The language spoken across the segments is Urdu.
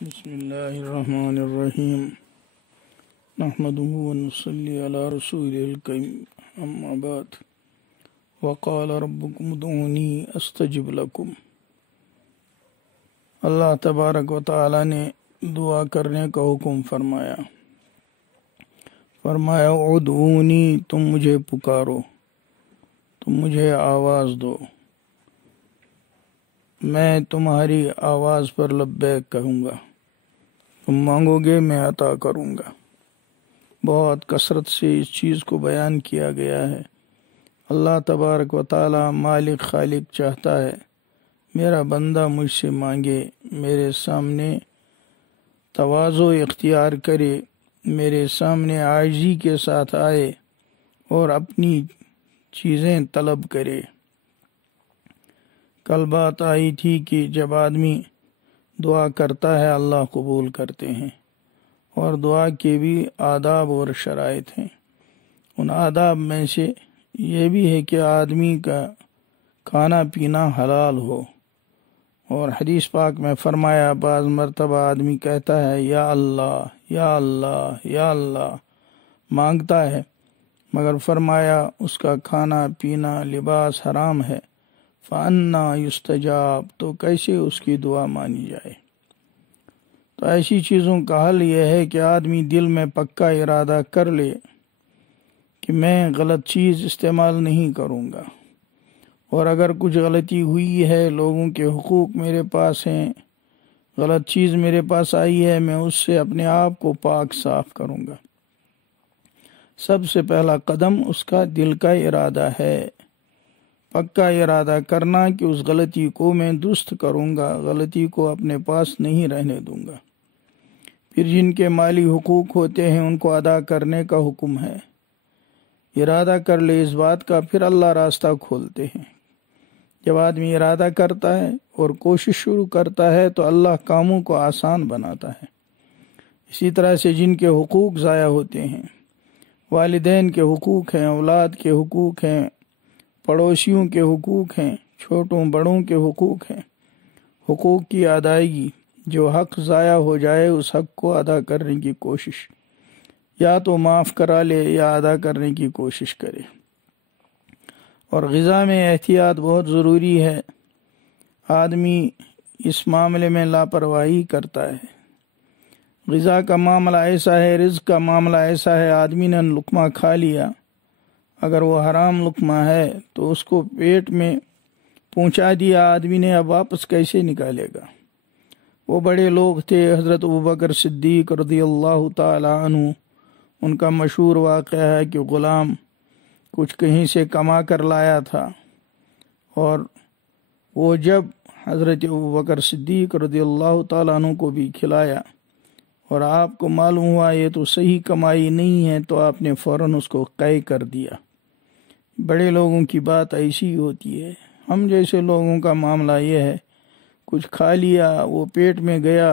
بسم اللہ الرحمن الرحیم نحمده ونصلی علی رسول الکریم اما بعد وقال ربکم ادعونی استجب لکم۔ اللہ تبارک و تعالی نے دعا کرنے کا حکم فرمایا ادعونی، تم مجھے پکارو، تم مجھے آواز دو، میں تمہاری آواز پر لبیک کہوں گا، تم مانگو گے میں عطا کروں گا۔ بہت کثرت سے اس چیز کو بیان کیا گیا ہے۔ اللہ تبارک و تعالی مالک خالق چاہتا ہے میرا بندہ مجھ سے مانگے، میرے سامنے تواضع اختیار کرے، میرے سامنے عاجزی کے ساتھ آئے اور اپنی چیزیں طلب کرے۔ کل بات آئی تھی کہ جب آدمی دعا کرتا ہے اللہ قبول کرتے ہیں، اور دعا کے بھی آداب اور شرائط ہیں۔ ان آداب میں سے یہ بھی ہے کہ آدمی کا کھانا پینا حلال ہو، اور حدیث پاک میں فرمایا بعض مرتبہ آدمی کہتا ہے یا اللہ یا اللہ یا اللہ، مانگتا ہے، مگر فرمایا اس کا کھانا پینا لباس حرام ہے، فَأَنَّا يُسْتَجَابُ، تو کیسے اس کی دعا مانی جائے؟ تو ایسی چیزوں کا حل یہ ہے کہ آدمی دل میں پکا ارادہ کر لے کہ میں غلط چیز استعمال نہیں کروں گا، اور اگر کچھ غلطی ہوئی ہے، لوگوں کے حقوق میرے پاس ہیں، غلط چیز میرے پاس آئی ہے، میں اس سے اپنے آپ کو پاک صاف کروں گا۔ سب سے پہلا قدم اس کا دل کا ارادہ ہے، پکا ارادہ کرنا کہ اس غلطی کو میں درست کروں گا، غلطی کو اپنے پاس نہیں رہنے دوں گا۔ پھر جن کے مالی حقوق ہوتے ہیں ان کو ادا کرنے کا حکم ہے۔ ارادہ کر لے اس بات کا، پھر اللہ راستہ کھولتے ہیں۔ جب آدمی ارادہ کرتا ہے اور کوشش شروع کرتا ہے تو اللہ کاموں کو آسان بناتا ہے۔ اسی طرح سے جن کے حقوق ضائع ہوتے ہیں، والدین کے حقوق ہیں، اولاد کے حقوق ہیں، پڑوسیوں کے حقوق ہیں، چھوٹوں بڑوں کے حقوق ہیں، حقوق کی ادائیگی، جو حق ضائع ہو جائے اس حق کو ادا کرنے کی کوشش، یا تو معاف کرا لے یا ادا کرنے کی کوشش کرے۔ اور غذا میں احتیاط بہت ضروری ہے۔ آدمی اس معاملے میں لاپرواہی کرتا ہے۔ غذا کا معاملہ ایسا ہے، رزق کا معاملہ ایسا ہے، آدمی نے لقمہ کھا لیا، اگر وہ حرام لقمہ ہے تو اس کو پیٹ میں پہنچا دیا آدمی نے، اب واپس کیسے نکالے گا؟ وہ بڑے لوگ تھے، حضرت ابوبکر صدیق رضی اللہ تعالی عنہ، ان کا مشہور واقعہ ہے کہ غلام کچھ کہیں سے کما کر لایا تھا، اور وہ جب حضرت ابوبکر صدیق رضی اللہ تعالی عنہ کو بھی کھلایا، اور آپ کو معلوم ہوا یہ تو صحیح کمائی نہیں ہے، تو آپ نے فوراً اس کو قے کر دیا۔ بڑے لوگوں کی بات ایسی ہوتی ہے۔ ہم جیسے لوگوں کا معاملہ یہ ہے، کچھ کھا لیا، وہ پیٹ میں گیا،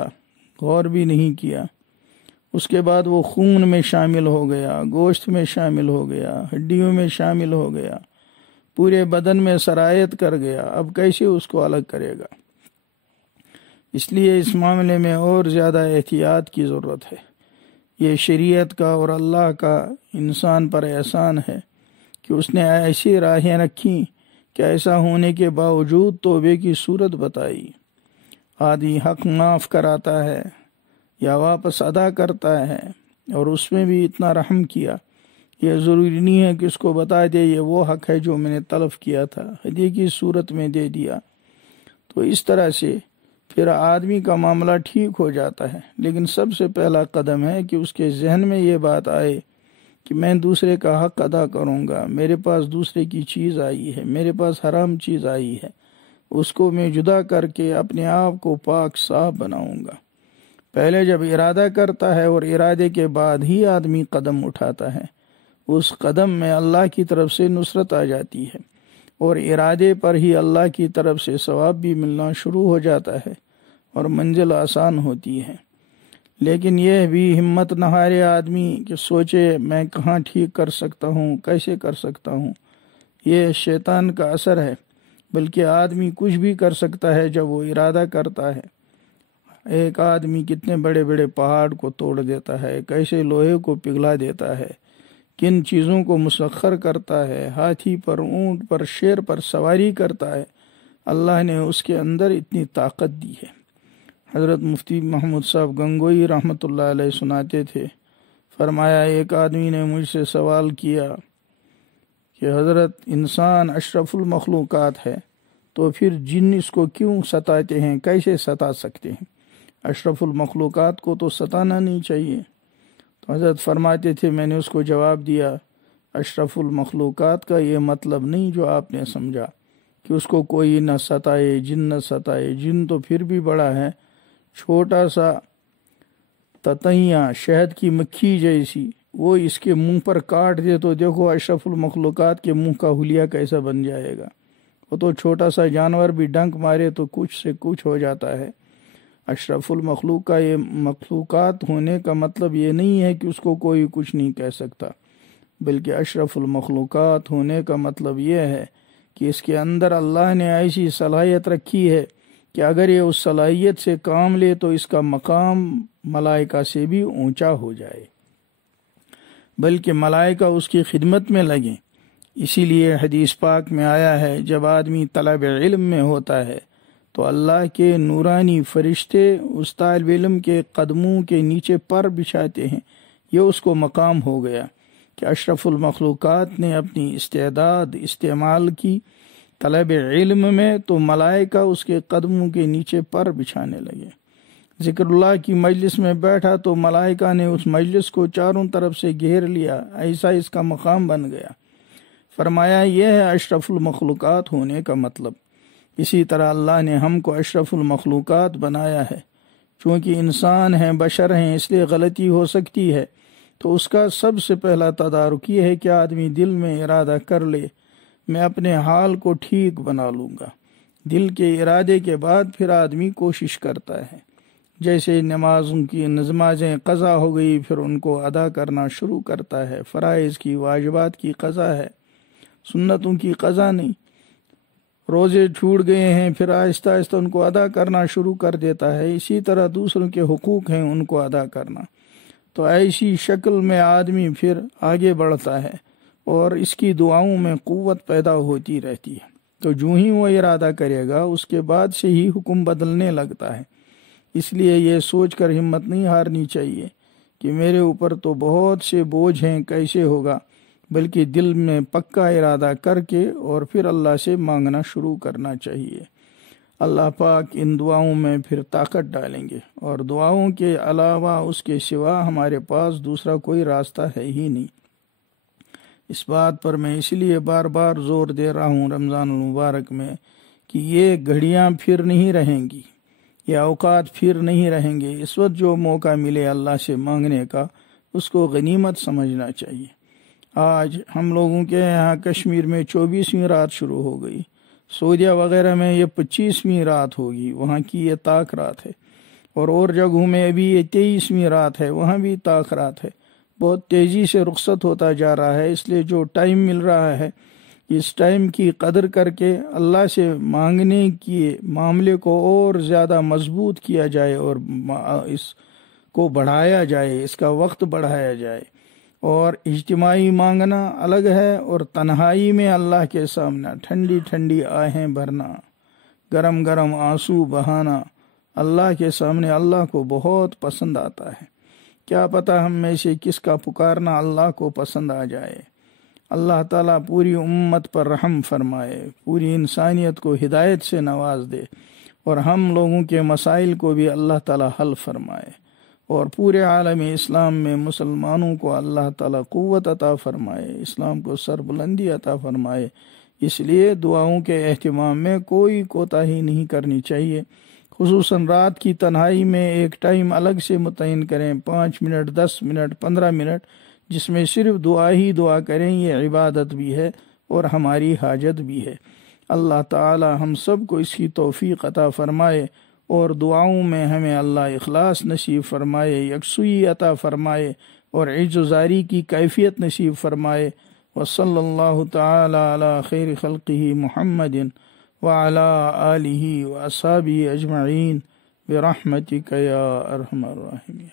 غور بھی نہیں کیا، اس کے بعد وہ خون میں شامل ہو گیا، گوشت میں شامل ہو گیا، ہڈیوں میں شامل ہو گیا، پورے بدن میں سرایت کر گیا، اب کیسے اس کو الگ کرے گا؟ اس لیے اس معاملے میں اور زیادہ احتیاط کی ضرورت ہے۔ یہ شریعت کا اور اللہ کا انسان پر احسان ہے کہ اس نے ایسی راہیں رکھی کہ ایسا ہونے کے باوجود توبے کی صورت بتائی۔ آدمی حق معاف کراتا ہے یا واپس ادا کرتا ہے، اور اس میں بھی اتنا رحم کیا، یہ ضروری نہیں ہے کہ اس کو بتا دے یہ وہ حق ہے جو میں نے طلب کیا تھا، ہدیے کی صورت میں دے دیا۔ تو اس طرح سے پھر آدمی کا معاملہ ٹھیک ہو جاتا ہے۔ لیکن سب سے پہلا قدم ہے کہ اس کے ذہن میں یہ بات آئے کہ میں دوسرے کا حق ادا کروں گا، میرے پاس دوسرے کی چیز آئی ہے، میرے پاس حرام چیز آئی ہے، اس کو میں جدا کر کے اپنے آپ کو پاک صاف بناؤں گا۔ پہلے جب ارادہ کرتا ہے اور ارادے کے بعد ہی آدمی قدم اٹھاتا ہے، اس قدم میں اللہ کی طرف سے نصرت آ جاتی ہے، اور ارادے پر ہی اللہ کی طرف سے ثواب بھی ملنا شروع ہو جاتا ہے، اور منزل آسان ہوتی ہے۔ لیکن یہ بھی ہمت نہ ہارے آدمی کہ سوچے میں کہاں ٹھیک کر سکتا ہوں، کیسے کر سکتا ہوں۔ یہ شیطان کا اثر ہے، بلکہ آدمی کچھ بھی کر سکتا ہے جب وہ ارادہ کرتا ہے۔ ایک آدمی کتنے بڑے بڑے پہاڑ کو توڑ دیتا ہے، کیسے لوہے کو پگھلا دیتا ہے، کن چیزوں کو مسخر کرتا ہے، ہاتھی پر، اونٹ پر، شیر پر سواری کرتا ہے، اللہ نے اس کے اندر اتنی طاقت دی ہے۔ حضرت مفتی محمود صاحب گنگوئی رحمۃ اللہ علیہ سناتے تھے، فرمایا ایک آدمی نے مجھ سے سوال کیا کہ حضرت انسان اشرف المخلوقات ہے تو پھر جن اس کو کیوں ستاتے ہیں، کیسے ستا سکتے ہیں؟ اشرف المخلوقات کو تو ستانا نہیں چاہیے۔ تو حضرت فرماتے تھے، میں نے اس کو جواب دیا، اشرف المخلوقات کا یہ مطلب نہیں جو آپ نے سمجھا کہ اس کو کوئی نہ ستائے، جن نہ ستائے، جن تو پھر بھی بڑا ہے، چھوٹا سا تتیاں شہد کی مکھی جیسی، وہ اس کے منہ پر کاٹ دے تو دیکھو اشرف المخلوقات کے منہ کا حلیہ کیسا بن جائے گا۔ وہ تو چھوٹا سا جانور بھی ڈنک مارے تو کچھ سے کچھ ہو جاتا ہے۔ اشرف المخلوق کا یہ مخلوقات ہونے کا مطلب یہ نہیں ہے کہ اس کو کوئی کچھ نہیں کہہ سکتا، بلکہ اشرف المخلوقات ہونے کا مطلب یہ ہے کہ اس کے اندر اللہ نے ایسی صلاحیت رکھی ہے کہ اگر یہ اس صلاحیت سے کام لے تو اس کا مقام ملائکہ سے بھی اونچا ہو جائے، بلکہ ملائکہ اس کی خدمت میں لگیں۔ اسی لیے حدیث پاک میں آیا ہے، جب آدمی طلب علم میں ہوتا ہے تو اللہ کے نورانی فرشتے اس طالب علم کے قدموں کے نیچے پر بچھاتے ہیں۔ یہ اس کو مقام ہو گیا کہ اشرف المخلوقات نے اپنی استعداد استعمال کی طلب علم میں، تو ملائکہ اس کے قدموں کے نیچے پر بچھانے لگے۔ ذکر اللہ کی مجلس میں بیٹھا تو ملائکہ نے اس مجلس کو چاروں طرف سے گھیر لیا، ایسا اس کا مقام بن گیا۔ فرمایا یہ ہے اشرف المخلوقات ہونے کا مطلب۔ اسی طرح اللہ نے ہم کو اشرف المخلوقات بنایا ہے، چونکہ انسان ہیں، بشر ہیں، اس لیے غلطی ہو سکتی ہے، تو اس کا سب سے پہلا تدارک یہ ہے کہ آدمی دل میں ارادہ کر لے، میں اپنے حال کو ٹھیک بنا لوں گا۔ دل کے ارادے کے بعد پھر آدمی کوشش کرتا ہے، جیسے نمازوں کی نمازیں قضا ہو گئی پھر ان کو ادا کرنا شروع کرتا ہے، فرائض کی واجبات کی قضا ہے، سنتوں کی قضا نہیں۔ روزے چھوٹ گئے ہیں پھر آہستہ آہستہ ان کو ادا کرنا شروع کر دیتا ہے۔ اسی طرح دوسروں کے حقوق ہیں ان کو ادا کرنا۔ تو ایسی شکل میں آدمی پھر آگے بڑھتا ہے اور اس کی دعاؤں میں قوت پیدا ہوتی رہتی ہے۔ تو جو ہی وہ ارادہ کرے گا اس کے بعد سے ہی حکم بدلنے لگتا ہے۔ اس لیے یہ سوچ کر ہمت نہیں ہارنی چاہیے کہ میرے اوپر تو بہت سے بوجھ ہیں، کیسے ہوگا، بلکہ دل میں پکا ارادہ کر کے اور پھر اللہ سے مانگنا شروع کرنا چاہیے۔ اللہ پاک ان دعاؤں میں پھر طاقت ڈالیں گے، اور دعاؤں کے علاوہ اس کے سوا ہمارے پاس دوسرا کوئی راستہ ہے ہی نہیں۔ اس بات پر میں اس لیے بار بار زور دے رہا ہوں رمضان المبارک میں کہ یہ گھڑیاں پھر نہیں رہیں گی، یہ اوقات پھر نہیں رہیں گے۔ اس وقت جو موقع ملے اللہ سے مانگنے کا، اس کو غنیمت سمجھنا چاہیے۔ آج ہم لوگوں کے یہاں کشمیر میں 24ویں رات شروع ہو گئی، سعودیہ وغیرہ میں یہ 25ویں رات ہوگی، وہاں کی یہ طاق رات ہے، اور جگہوں میں ابھی یہ 23ویں رات ہے، وہاں بھی طاق رات ہے۔ بہت تیزی سے رخصت ہوتا جا رہا ہے، اس لیے جو ٹائم مل رہا ہے اس ٹائم کی قدر کر کے اللہ سے مانگنے کے معاملے کو اور زیادہ مضبوط کیا جائے اور اس کو بڑھایا جائے، اس کا وقت بڑھایا جائے۔ اور اجتماعی مانگنا الگ ہے، اور تنہائی میں اللہ کے سامنے ٹھنڈی ٹھنڈی آہیں بھرنا، گرم گرم آنسو بہانا اللہ کے سامنے اللہ کو بہت پسند آتا ہے۔ کیا پتہ ہم میں سے کس کا پکارنا اللہ کو پسند آ جائے۔ اللہ تعالیٰ پوری امت پر رحم فرمائے، پوری انسانیت کو ہدایت سے نواز دے، اور ہم لوگوں کے مسائل کو بھی اللہ تعالیٰ حل فرمائے، اور پورے عالم اسلام میں مسلمانوں کو اللہ تعالیٰ قوت عطا فرمائے، اسلام کو سربلندی عطا فرمائے۔ اس لیے دعاؤں کے اہتمام میں کوئی کوتاہی نہیں کرنی چاہیے۔ خصوصاً رات کی تنہائی میں ایک ٹائم الگ سے متعین کریں، 5 منٹ، 10 منٹ، 15 منٹ، جس میں صرف دعا ہی دعا کریں۔ یہ عبادت بھی ہے اور ہماری حاجت بھی ہے۔ اللہ تعالی ہم سب کو اس کی توفیق عطا فرمائے، اور دعاؤں میں ہمیں اللہ اخلاص نصیب فرمائے، یکسوئی عطا فرمائے، اور عجز و زاری کی کیفیت نصیب فرمائے۔ وصلی اللہ تعالی علی خیر خلقہ محمد وعلی آلہ واصحابہ اجمعین برحمتک یا ارحم الراحمین.